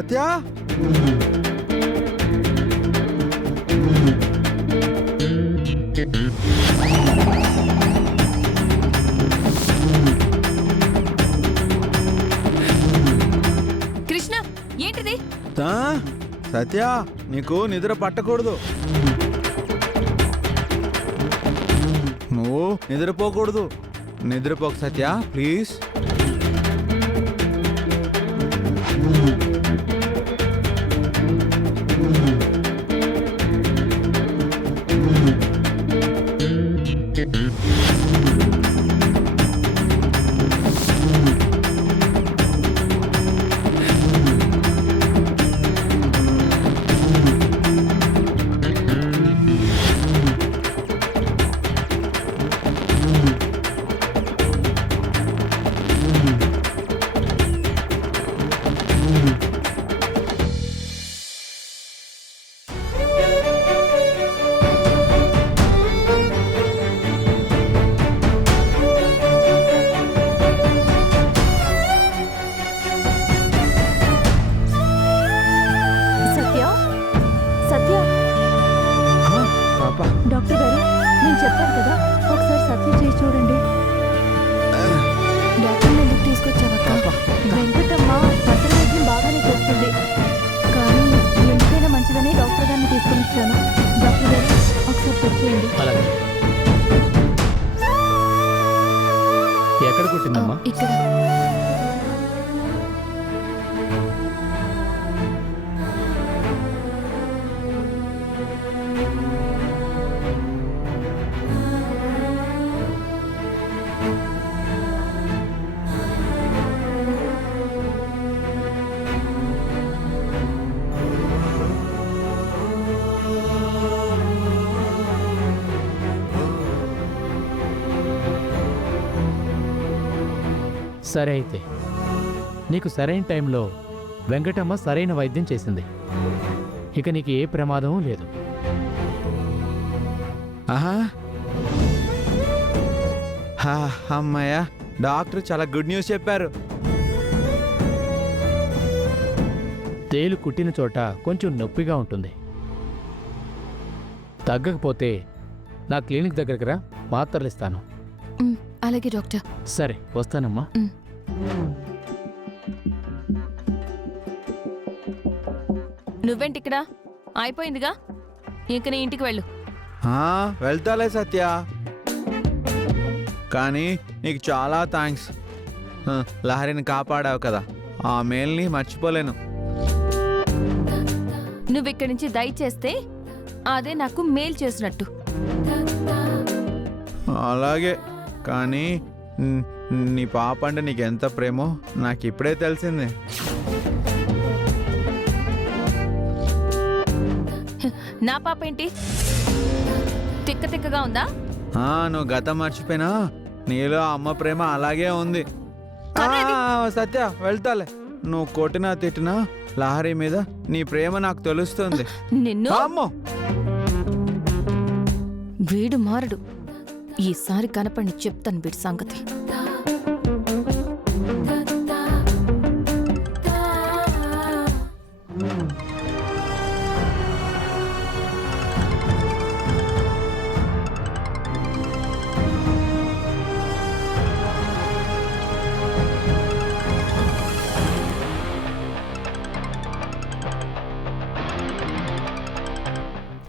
సత్య కృష్ణ ఏంటిది? సత్య నీకు నిద్ర పట్టకూడదు. నువ్వు నిద్రపోకూడదు. నిద్రపోకు సత్య ప్లీజ్. డాక్టర్ గారు నేను చెప్పాను కదా, ఒకసారి సత్యం చేసి చూడండి. డాక్టర్ ఎందుకు తీసుకొచ్చావక్క? వెంకటమ్మ పత్ర వైద్యం బాగానే చేస్తుంది, కానీ ఎందుకైనా మంచిదని డాక్టర్ గారిని తీసుకుని వచ్చాను. డాక్టర్ గారు ఒకసారి చెక్ చేయండి. ఎక్కడ కుట్టిందమ్మా? ఇక్కడ. సరే అయితే నీకు సరైన టైంలో వెంకటమ్మ సరైన వైద్యం చేసింది. ఇక నీకు ఏ ప్రమాదం లేదు. అమ్మయ్య, డాక్టర్ చాలా గుడ్ న్యూస్ చెప్పారు. తేలు కుట్టిన చోట కొంచెం నొప్పిగా ఉంటుంది. తగ్గకపోతే నా క్లినిక్ దగ్గరికి రా, మాత్రలు ఇస్తాను. అలాగే డాక్టర్. సరే వస్తానమ్మా. నువ్వేంటి ఇక్కడ? అయిపోయిందిగా, ఇంక నీ ఇంటికి వెళ్ళు. వెళ్తాలే సత్య, కానీ నీకు చాలా థ్యాంక్స్. లహరిని కాపాడావు కదా, ఆ మేల్ని మర్చిపోలేను. నువ్విక్కడి నుంచి దయచేస్తే అదే నాకు మేలు చేసినట్టు. అలాగే, కానీ నీ పాప అంటే నీకు ఎంత ప్రేమో నాకు ఇప్పుడే తెలిసింది. నా పాప ఏంటి తిక్క తిక్కగా ఉందా? నువ్వు గతం మర్చిపోయినా నీలో అమ్మ ప్రేమ అలాగే ఉంది. సత్య వెళ్తాలే, నువ్వు కొట్టినా తిట్టినా లహరి మీద నీ ప్రేమ నాకు తెలుస్తుంది. నిన్ను అమ్మో, వీడు మారడు. ఈసారి కనపడి చెప్తాను వీడి సంగతి.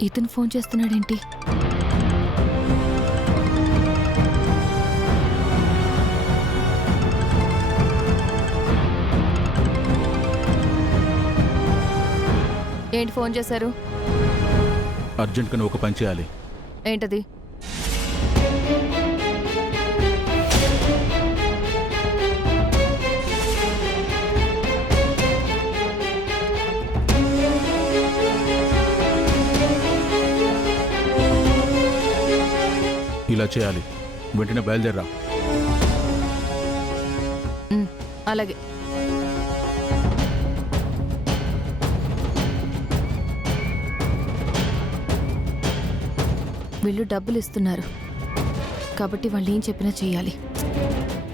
ఇతను ఫోన్ చేస్తున్నాడేంటి? ఏంటి ఫోన్ చేశారు? అర్జెంట్గా నువ్వు ఒక పని చేయాలి. ఏంటది? ఇలా చేయాలి, వెంటనే బయలుదేరా. అలాగే. వీళ్ళు డబ్బులు ఇస్తున్నారు కాబట్టి వాళ్ళు ఏం చెప్పినా చేయాలి,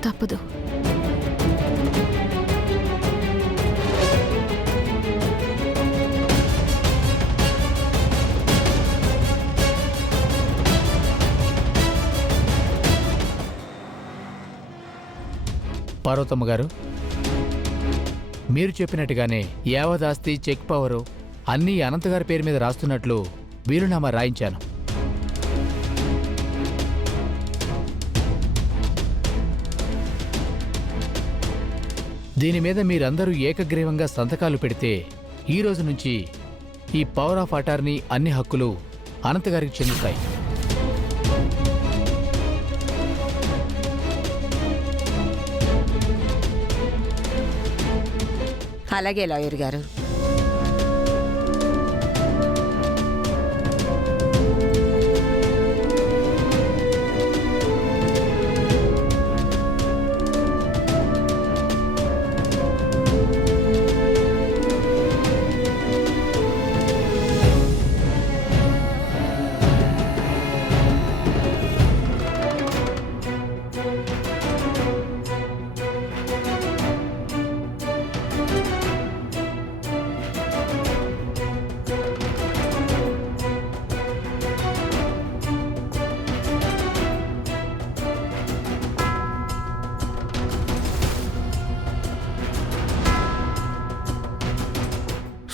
తప్పదు. పార్వతమ్మ గారు, మీరు చెప్పినట్టుగానే యావదాస్తి చెక్ పవరు అన్నీ అనంతగారి పేరు మీద రాస్తున్నట్లు వీలునామా రాయించాను. దీని మీద మీరందరూ ఏకగ్రీవంగా సంతకాలు పెడితే ఈ రోజు నుంచి ఈ పవర్ ఆఫ్ అటార్నీ అన్ని హక్కులు అనంతగారికి చెందుతాయి. అలాగే లాయర్ గారు.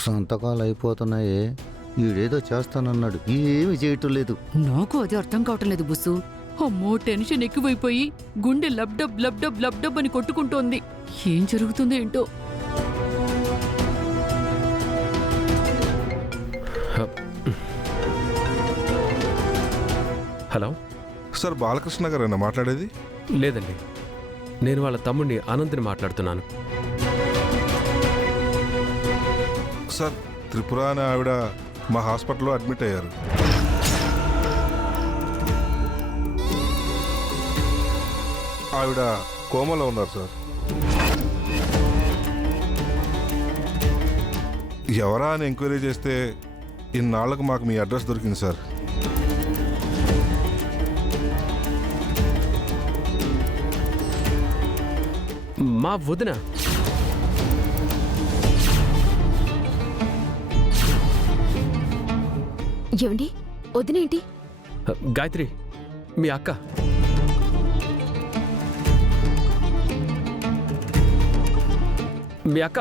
సంతకాలు అయిపోతున్నాయే, ఈడేదో చేస్తానన్నాడు, ఏమి చేయటం లేదు. నాకు అది అర్థం కావటం లేదు బుస్సు. అమ్మో, టెన్షన్ ఎక్కువైపోయి గుండె లబ్డబ్ లబ్డబ్ లబ్డబ్ అని కొట్టుకుంటోంది. ఏం జరుగుతుందో ఏంటో. హలో సార్, బాలకృష్ణ గారేనా మాట్లాడేది? లేదండి, నేను వాళ్ళ తమ్ముడిని అనంత్ని మాట్లాడుతున్నాను. సార్, త్రిపుర అనే ఆవిడ మా హాస్పిటల్లో అడ్మిట్ అయ్యారు. ఆవిడ కోమాలో ఉన్నారు సార్. ఎవరా అని ఎంక్వైరీ చేస్తే ఇన్నాళ్లకు మాకు మీ అడ్రస్ దొరికింది సార్. మా వదిన ఏమండి, వదినేంటి? గాయత్రి, మీ అక్క. మీ అక్క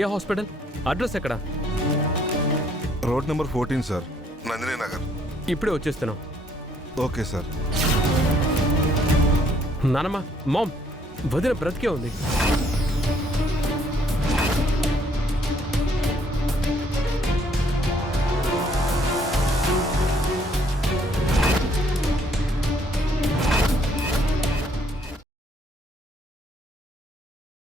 ఏ హాస్పిటల్? అడ్రస్ ఎక్కడ? Road number 14 sir, Nandini Nagar. ఇప్పుడే వచ్చేస్తున్నాం. Okay sir. నానమ్మ, మామ్, వదిన బ్రతికే ఉంది.